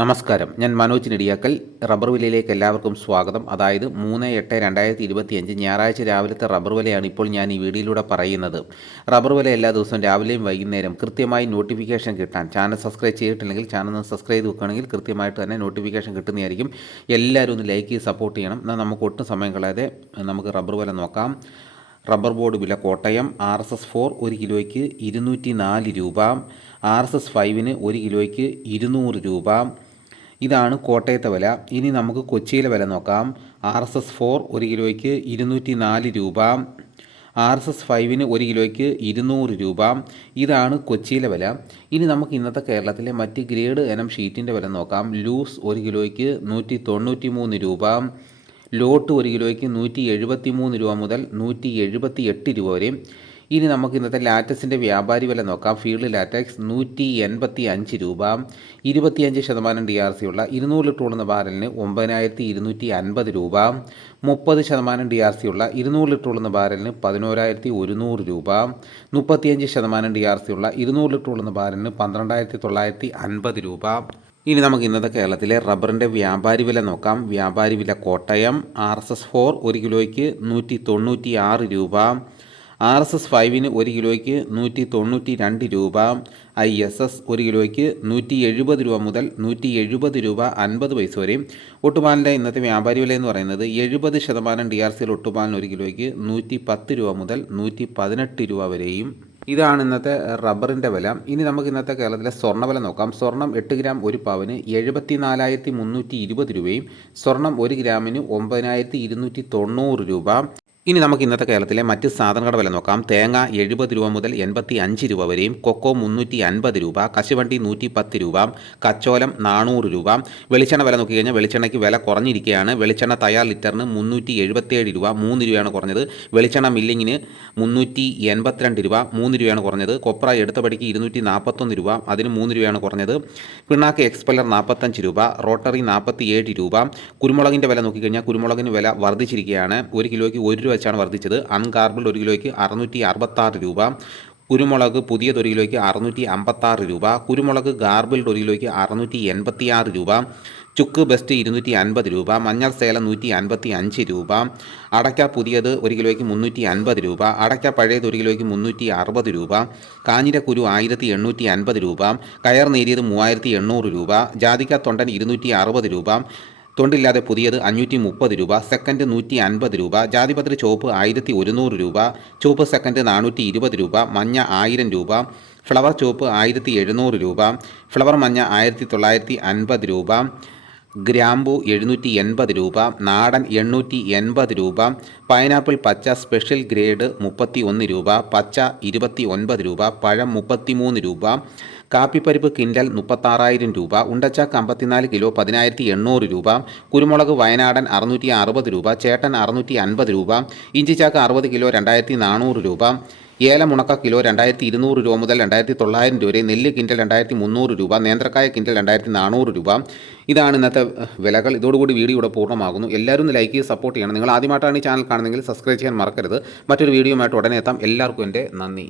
നമസ്കാരം. ഞാൻ മനോജ് നെടിയാക്കൽ. റബ്ബർ വിലയിലേക്ക് എല്ലാവർക്കും സ്വാഗതം. അതായത് മൂന്ന് എട്ട് രണ്ടായിരത്തി ഇരുപത്തിയഞ്ച് ഞായറാഴ്ച രാവിലത്തെ റബ്ബർ വിലയാണ് ഇപ്പോൾ ഞാൻ ഈ വീഡിയോയിലൂടെ പറയുന്നത്. റബ്ബർ വില എല്ലാ ദിവസവും രാവിലെയും വൈകുന്നേരം കൃത്യമായി നോട്ടിഫിക്കേഷൻ കിട്ടാൻ ചാനൽ സബ്സ്ക്രൈബ് ചെയ്തിട്ടില്ലെങ്കിൽ ചാനൽ ഒന്ന് സബ്സ്ക്രൈബ് ചെയ്ത് വെക്കുകയാണെങ്കിൽ കൃത്യമായിട്ട് തന്നെ നോട്ടിഫിക്കേഷൻ കിട്ടുന്നതായിരിക്കും. എല്ലാവരും ഒന്ന് ലൈക്ക് ചെയ്ത് സപ്പോർട്ട് ചെയ്യണം. എന്നാൽ നമുക്ക് ഒട്ടും സമയം കളയാതെ നമുക്ക് റബ്ബർ വില നോക്കാം. റബ്ബർ ബോർഡ് വില Kottayam R S S four ഒരു കിലോയ്ക്ക് ഇരുന്നൂറ്റി നാല് രൂപ ആർ എസ് എസ് ഫൈവിന് ഒരു കിലോയ്ക്ക് ഇരുന്നൂറ് രൂപ ഇതാണ് കോട്ടയത്തെ വില. ഇനി നമുക്ക് കൊച്ചിയിലെ വില നോക്കാം. ആർ എസ് എസ് ഫോർ ഒരു കിലോയ്ക്ക് ഇരുന്നൂറ്റി നാല് രൂപ. ആർ എസ് എസ് ഫൈവിന് ഒരു കിലോയ്ക്ക് ഇരുന്നൂറ് രൂപ. ഇതാണ് കൊച്ചിയിലെ വില. ഇനി നമുക്ക് ഇന്നത്തെ കേരളത്തിലെ മറ്റ് ഗ്രേഡ് ഇനം ഷീറ്റിന്റെ വില നോക്കാം. ലൂസ് ഒരു കിലോയ്ക്ക് നൂറ്റി തൊണ്ണൂറ്റി മൂന്ന് രൂപ. ലോട്ട് ഒരു കിലോയ്ക്ക് നൂറ്റി എഴുപത്തി മൂന്ന് രൂപ മുതൽ നൂറ്റി എഴുപത്തി എട്ട് രൂപ വരെയും ഇനി നമുക്ക് ഇന്നത്തെ ലാറ്റക്സിന്റെ വ്യാപാരി വില നോക്കാം. ഫീൽഡ് ലാറ്റക്സ് നൂറ്റി എൺപത്തി അഞ്ച് രൂപ. ഇരുപത്തിയഞ്ച് ശതമാനം ഡി ആർ സി ഉള്ള ഇരുന്നൂറ് ലിറ്റർ ഉള്ള ബാരലിന് ഒമ്പതിനായിരത്തി ഇരുന്നൂറ്റി അൻപത് രൂപ. മുപ്പത് ശതമാനം ഡി ആർ സി ഉള്ള ഇരുന്നൂറ് ലിറ്റർ ഉള്ള ബാരലിന് പതിനോരായിരത്തി ഒരുന്നൂറ് രൂപ. മുപ്പത്തിയഞ്ച് ശതമാനം ഡി ആർ സി ഉള്ള ഇരുന്നൂറ് ലിറ്റർ ഉള്ള ബാരലിന് പന്ത്രണ്ടായിരത്തി തൊള്ളായിരത്തി അൻപത് രൂപ. ഇനി നമുക്ക് ഇന്നത്തെ കേരളത്തിലെ റബ്ബറിന്റെ വ്യാപാരി വില നോക്കാം. വ്യാപാരി വില Kottayam R S S four ഒരു കിലോയ്ക്ക് നൂറ്റി തൊണ്ണൂറ്റി ആറ് രൂപ. ആർ എസ് എസ് ഫൈവിന് ഒരു കിലോയ്ക്ക് നൂറ്റി തൊണ്ണൂറ്റി രണ്ട് രൂപ ഐ എസ് എസ് ഒരു കിലോയ്ക്ക് നൂറ്റി എഴുപത് രൂപ മുതൽ നൂറ്റി എഴുപത് രൂപ അൻപത് പൈസ വരെയും ഒട്ടുപാലിന്റെ ഇന്നത്തെ വ്യാപാരി വില എന്ന് പറയുന്നത് എഴുപത് ശതമാനം ഡി ആർ സിയിൽ ഒട്ടുപാലിന് ഒരു കിലോയ്ക്ക് നൂറ്റി പത്ത് രൂപ മുതൽ നൂറ്റി പതിനെട്ട് രൂപ വരെയും. ഇതാണ് ഇന്നത്തെ റബ്ബറിന്റെ വില. ഇനി നമുക്ക് ഇന്നത്തെ കേരളത്തിലെ സ്വർണ നോക്കാം. സ്വർണം എട്ട് ഗ്രാം ഒരു പവന് എഴുപത്തി നാലായിരത്തി മുന്നൂറ്റി ഇരുപത് രൂപയും സ്വർണം ഒരു ഗ്രാമിന് ഒമ്പതിനായിരത്തി ഇരുന്നൂറ്റി തൊണ്ണൂറ് രൂപ. ഇനി നമുക്ക് ഇന്നത്തെ കേരളത്തിലെ മറ്റ് സാധനങ്ങളുടെ വില നോക്കാം. തേങ്ങ എഴുപത് രൂപ മുതൽ എൺപത്തി അഞ്ച് രൂപ വരെയും കൊക്കോ മുന്നൂറ്റി അൻപത് രൂപ കശുവണ്ടി നൂറ്റി പത്ത് രൂപ കച്ചോലം നാനൂറ് രൂപ. വെളിച്ചെണ്ണ വില നോക്കിക്കഴിഞ്ഞാൽ വെളിച്ചെണ്ണയ്ക്ക് വില കുറഞ്ഞിരിക്കുകയാണ്. വെളിച്ചെണ്ണ തയ്യാർ ലിറ്ററിന് മുന്നൂറ്റി എഴുപത്തേഴ് രൂപ മൂന്ന് രൂപയാണ് കുറഞ്ഞത്. വെളിച്ചെണ്ണ മില്ലിങ്ങിന് മുന്നൂറ്റി എൺപത്തിരണ്ട് രൂപ മൂന്ന് രൂപയാണ് കുറഞ്ഞത്. കൊപ്ര എടുത്ത പടിക്ക് ഇരുന്നൂറ്റി നാൽപ്പത്തൊന്ന് രൂപ അതിന് മൂന്ന് രൂപയാണ് കുറഞ്ഞത്. പിണ്ണാക്ക് എക്സ്പെല്ലർ നാൽപ്പത്തഞ്ച് രൂപ റോട്ടറി നാൽപ്പത്തി ഏഴ് രൂപ. കുരുമുളകിന്റെ വില നോക്കിക്കഴിഞ്ഞാൽ കുരുമുളകിന് വില വർദ്ധിച്ചിരിക്കുകയാണ്. ഒരു കിലോയ്ക്ക് ഒരു രൂപ വെച്ചാണ് വർദ്ധിച്ചത്. അൺകാർബിൾഡ് ഒരു കിലോയ്ക്ക് അറുന്നൂറ്റി അറുപത്താറ് രൂപ. കുരുമുളക് പുതിയത് ഒരു കിലോയ്ക്ക് അറുന്നൂറ്റി അമ്പത്താറ് രൂപ. കുരുമുളക് ഗാർബിൾഡ് ഒരു കിലോയ്ക്ക് അറുന്നൂറ്റി എൺപത്തിയാറ് രൂപ. ചുക്ക് ബെസ്റ്റ് ഇരുന്നൂറ്റി അൻപത് രൂപ. മഞ്ഞൾ സേലം നൂറ്റി അൻപത്തി അഞ്ച് രൂപ. അടയ്ക്ക പുതിയത് ഒരു കിലോയ്ക്ക് മുന്നൂറ്റി അൻപത് രൂപ. അടയ്ക്ക പഴയത് ഒരു കിലോയ്ക്ക് മുന്നൂറ്റി അറുപത് രൂപ. കാഞ്ഞിരക്കുരു ആയിരത്തി എണ്ണൂറ്റി അൻപത് രൂപ. കയർ നേരിയത് മൂവായിരത്തി എണ്ണൂറ് രൂപ. ജാതിക്ക തൊണ്ടൻ ഇരുന്നൂറ്റി അറുപത് രൂപ. തൊണ്ടില്ലാതെ പുതിയത് അഞ്ഞൂറ്റി മുപ്പത് രൂപ സെക്കൻഡ് നൂറ്റി അൻപത് രൂപ ജാതിപത്രി ചുവപ്പ് ആയിരത്തി ഒരുന്നൂറ് രൂപ ചുവപ്പ് സെക്കൻഡ് നാനൂറ്റി ഇരുപത് രൂപ മഞ്ഞ ആയിരം രൂപ ഫ്ലവർ ചുവപ്പ് ആയിരത്തി എഴുന്നൂറ് രൂപ ഫ്ലവർ മഞ്ഞ ആയിരത്തി തൊള്ളായിരത്തി അൻപത് രൂപ ഗ്രാമ്പു എഴുന്നൂറ്റി എൺപത് രൂപ നാടൻ എണ്ണൂറ്റി എൺപത് രൂപ പൈനാപ്പിൾ പച്ച സ്പെഷ്യൽ ഗ്രേഡ് മുപ്പത്തി ഒന്ന് രൂപ പച്ച ഇരുപത്തി ഒൻപത് രൂപ പഴം മുപ്പത്തിമൂന്ന് രൂപ കാപ്പിപ്പരിപ്പ് കിൻഡൽ മുപ്പത്താറായിരം രൂപ ഉണ്ടച്ചാക്ക് അമ്പത്തിനാല് കിലോ പതിനായിരത്തി എണ്ണൂറ് രൂപ കുരുമുളക് വയനാടൻ അറുന്നൂറ്റി അറുപത് രൂപ ചേട്ടൻ അറുന്നൂറ്റി അൻപത് രൂപ ഇഞ്ചിച്ചാക്ക് അറുപത് കിലോ രണ്ടായിരത്തി നാനൂറ് രൂപ ഏലമുണക്ക കിലോ രണ്ടായിരത്തി ഇരുന്നൂറ് രൂപ മുതൽ രണ്ടായിരത്തി തൊള്ളായിരം രൂപ വരെ നെല്ല് കിൻഡൽ രണ്ടായിരത്തി മുന്നൂറ് രൂപ നേന്ത്രക്കായ കിൻഡൽ രണ്ടായിരത്തി നാനൂറ് രൂപ. ഇതാണ് ഇന്നത്തെ വിലകൾ. ഇതോടുകൂടി വീഡിയോ ഇവിടെ പൂർണമാകുന്നു. എല്ലാവരും ഒന്ന് ലൈക്ക് ചെയ്ത് സപ്പോർട്ട് ചെയ്യണം. നിങ്ങൾ ആദ്യമായിട്ടാണ് ഈ ചാനൽ കാണുന്നതെങ്കിൽ സബ്സ്ക്രൈബ് ചെയ്യാൻ മറക്കരുത്. മറ്റൊരു വീഡിയോയുമായിട്ട് ഉടനെ എത്താം. എല്ലാവർക്കും എന്റെ നന്ദി.